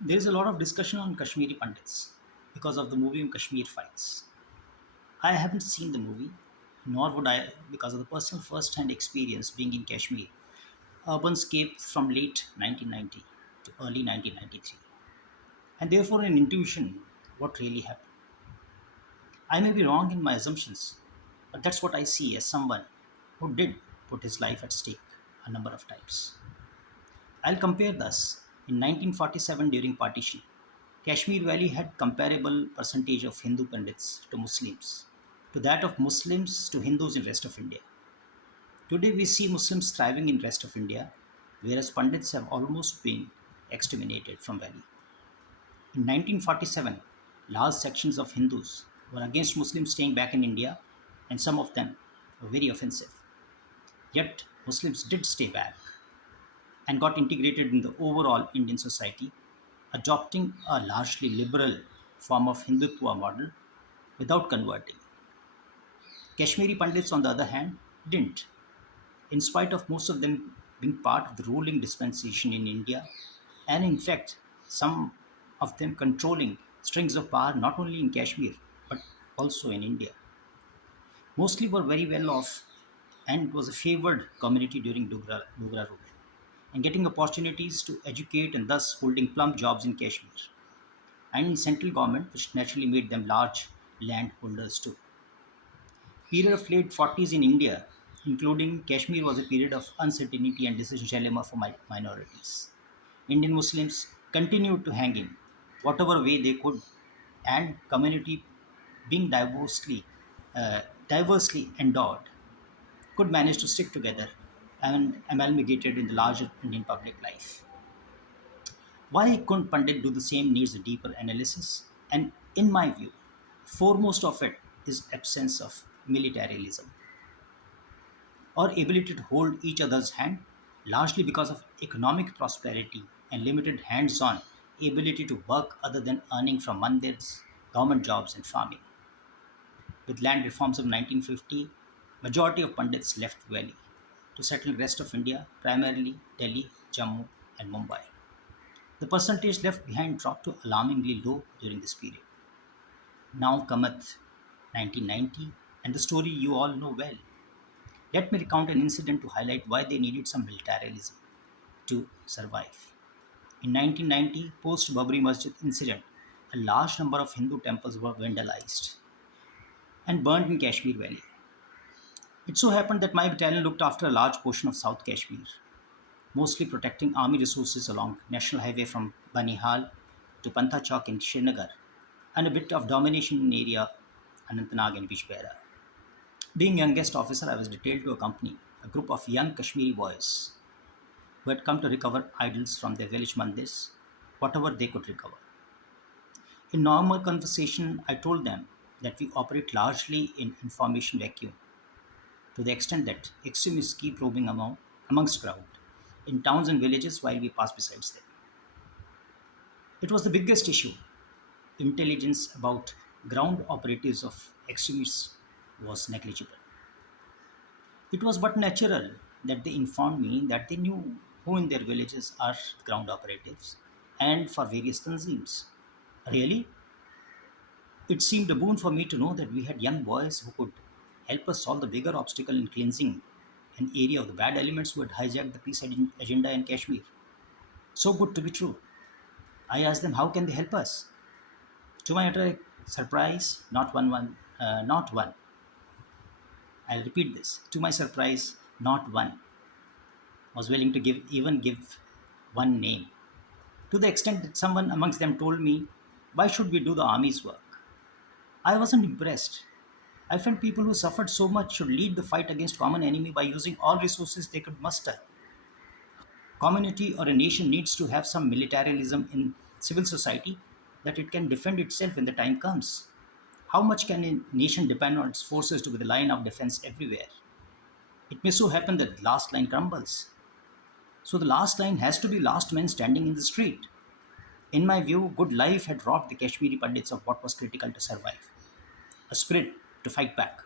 There is a lot of discussion on Kashmiri Pandits because of the movie on Kashmir files. I haven't seen the movie, nor would I because of the personal first hand experience being in Kashmir, urbanscape from late 1990 to early 1993, and therefore an intuition what really happened. I may be wrong in my assumptions, but that's what I see as someone who did put his life at stake a number of times. I'll compare this. In 1947 during partition, Kashmir Valley had comparable percentage of Hindu Pandits to Muslims, to that of Muslims to Hindus in rest of India. Today we see Muslims thriving in rest of India, whereas Pandits have almost been exterminated from Valley. In 1947, large sections of Hindus were against Muslims staying back in India, and some of them were very offensive. Yet Muslims did stay back and got integrated in the overall Indian society, adopting a largely liberal form of Hindutva model without converting. Kashmiri Pandits, on the other hand, didn't, in spite of most of them being part of the ruling dispensation in India, and in fact, some of them controlling strings of power not only in Kashmir but also in India. Mostly were very well off, and it was a favored community during Dogra rule, and getting opportunities to educate and thus holding plum jobs in Kashmir and in central government, which naturally made them large landholders too. Period of late 40s in India, including Kashmir, was a period of uncertainty and decision dilemma for minorities. Indian Muslims continued to hang in whatever way they could, and community being diversely endowed could manage to stick together and amalgamated in the larger Indian public life. Why couldn't Pandit do the same needs a deeper analysis. And in my view, foremost of it is absence of militarism or ability to hold each other's hand, largely because of economic prosperity and limited hands-on ability to work other than earning from mandirs, government jobs and farming. With land reforms of 1950, majority of Pandits left Valley to settle rest of India, primarily Delhi, Jammu and Mumbai. The percentage left behind dropped to alarmingly low during this period. Now cometh 1990, and the story you all know well. Let me recount an incident to highlight why they needed some militarism to survive. In 1990, post Babri Masjid incident, a large number of Hindu temples were vandalized and burned in Kashmir Valley. It so happened that my battalion looked after a large portion of South Kashmir, mostly protecting army resources along National Highway from Banihal to Pantha Chowk in Srinagar, and a bit of domination in area Anantnag and Bijbera. Being youngest officer, I was detailed to accompany a group of young Kashmiri boys who had come to recover idols from their village mandirs, whatever they could recover. In normal conversation, I told them that we operate largely in information vacuum to the extent that extremists keep roaming amongst crowd in towns and villages while we pass besides them. It was the biggest issue. Intelligence about ground operatives of extremists was negligible. It was but natural that they informed me that they knew who in their villages are ground operatives and for various tanzeems. Really, it seemed a boon for me to know that we had young boys who could help us solve the bigger obstacle in cleansing an area of the bad elements who had hijacked the peace agenda in Kashmir. So good to be true. I asked them how can they help us. To my utter surprise, not one. I'll repeat this. To my surprise, not one was willing to give one name. To the extent that someone amongst them told me, "Why should we do the army's work?" I wasn't impressed. I felt people who suffered so much should lead the fight against common enemy by using all resources they could muster. Community or a nation needs to have some militarism in civil society that it can defend itself when the time comes. How much can a nation depend on its forces to be the line of defense everywhere? It may so happen that the last line crumbles. So the last line has to be last man standing in the street. In my view, good life had robbed the Kashmiri Pandits of what was critical to survive, a spirit to fight back.